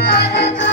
Let it go.